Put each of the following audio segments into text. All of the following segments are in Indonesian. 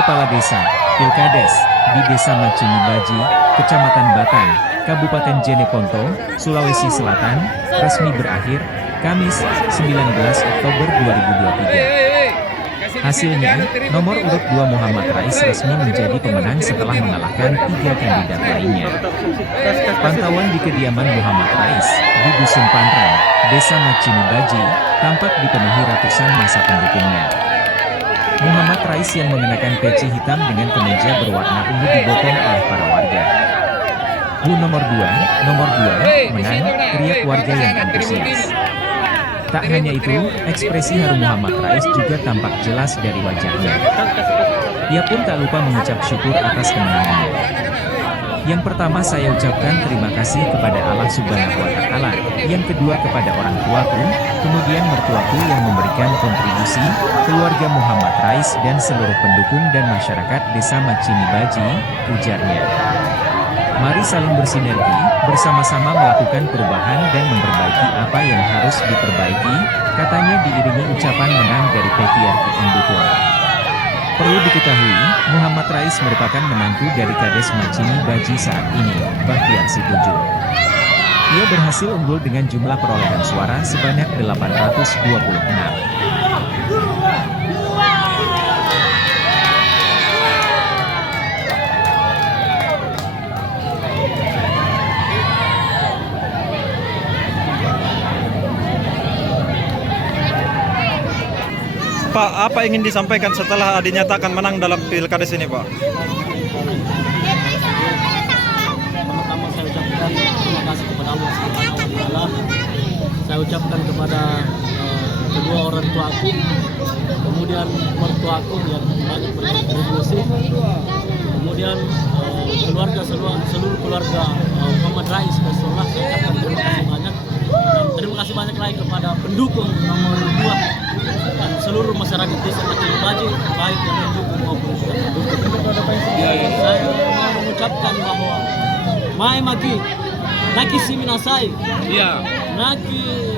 Kepala Desa, Pilkades, di Desa Macinibaji, Kecamatan Batang, Kabupaten Jeneponto, Sulawesi Selatan, resmi berakhir, Kamis, 19 Oktober 2023. Hasilnya, nomor urut 2 Muhammad Rais resmi menjadi pemenang setelah mengalahkan 3 kandidat lainnya. Pantauan di kediaman Muhammad Rais, di Dusun Pantrang, Desa Macinibaji, tampak dipenuhi ratusan massa pendukungnya. Muhammad Rais yang mengenakan peci hitam dengan kemeja berwarna ungu dibopong oleh para warga. Bu nomor 2, menang, teriak warga yang antusias. Tak hanya itu, ekspresi haru Muhammad Rais juga tampak jelas dari wajahnya. Ia pun tak lupa mengucap syukur atas kemenangannya. Yang pertama saya ucapkan terima kasih kepada Allah Subhanahu wa Ta'ala, yang kedua kepada orang tuaku, kemudian mertuaku yang memberikan kontribusi, keluarga Muhammad Rais dan seluruh pendukung dan masyarakat Desa Macinibaji, ujarnya. Mari saling bersinergi, bersama-sama melakukan perubahan dan memperbaiki apa yang harus diperbaiki, katanya diiringi ucapan menang dari PKRI Endukung. Perlu diketahui, Muhammad Rais merupakan menantu dari Kades Macinibaji saat ini, Bahtiar Situju. Ia berhasil unggul dengan jumlah perolehan suara sebanyak 826. Pak, apa ingin disampaikan setelah dinyatakan menang dalam pilkades ini, Pak? Pertama saya ucapkan terima kasih kepada Allah Subhanahu wa Ta'ala. Saya ucapkan kepada kedua orang tuaku, kemudian mertuaku yang banyak berkontribusi, kemudian seluruh keluarga Muhammad Rais Rasulullah. Saya ucapkan terima kasih banyak, dan terima kasih banyak lagi kepada pendukung nomor 2 dan seluruh masyarakat Desa Macinibaji, baik yang mendukung maupun tidak mendukung. Saya mau mengucapkan bahwa Mae Magi Naki Siminasai, Naki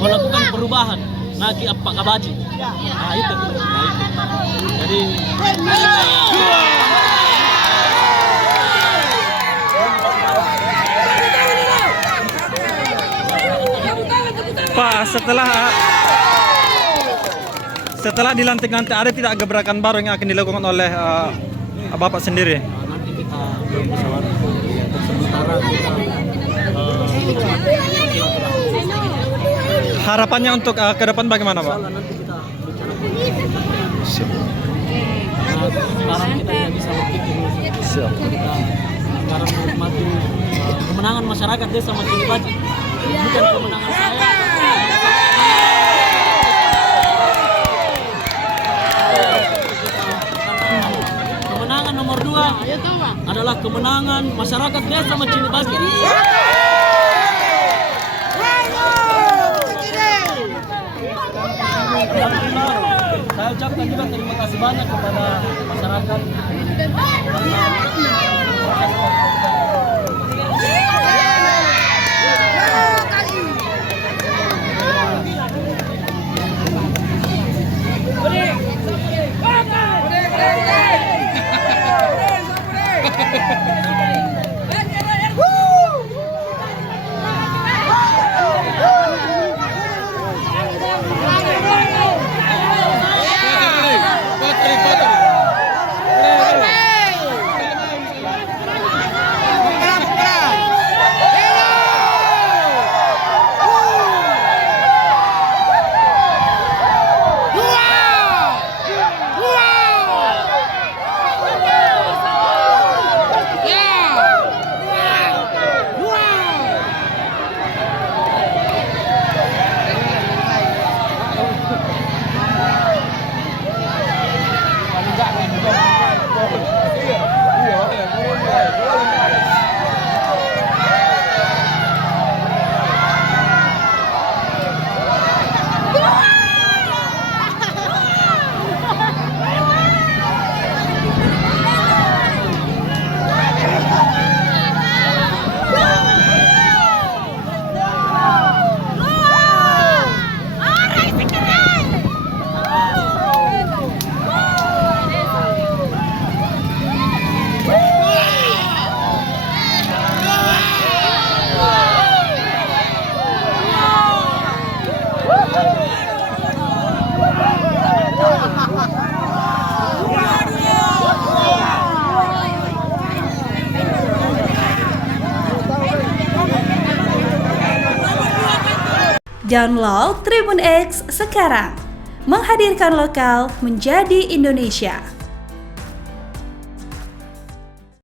melakukan perubahan, Naki apa kabaji. Nah itu. Jadi Pak, setelah dilantik nanti ada tidak gebrakan baru yang akan dilakukan oleh Bapak sendiri? nanti kita bermusyawarah. Untuk sementara kita Harapannya untuk ke depan bagaimana, Pak? nanti kita bicarakan. Sekarang kita tidak bisa berpikir. Kita sekarang menikmati kemenangan masyarakat Desa Macinibaji, bukan kemenangan saya. Kemenangan nomor 2 adalah kemenangan masyarakat Desa Macinibaji. Saya ucapkan juga terima kasih banyak kepada masyarakat. Download Tribun X sekarang. Menghadirkan lokal menjadi Indonesia.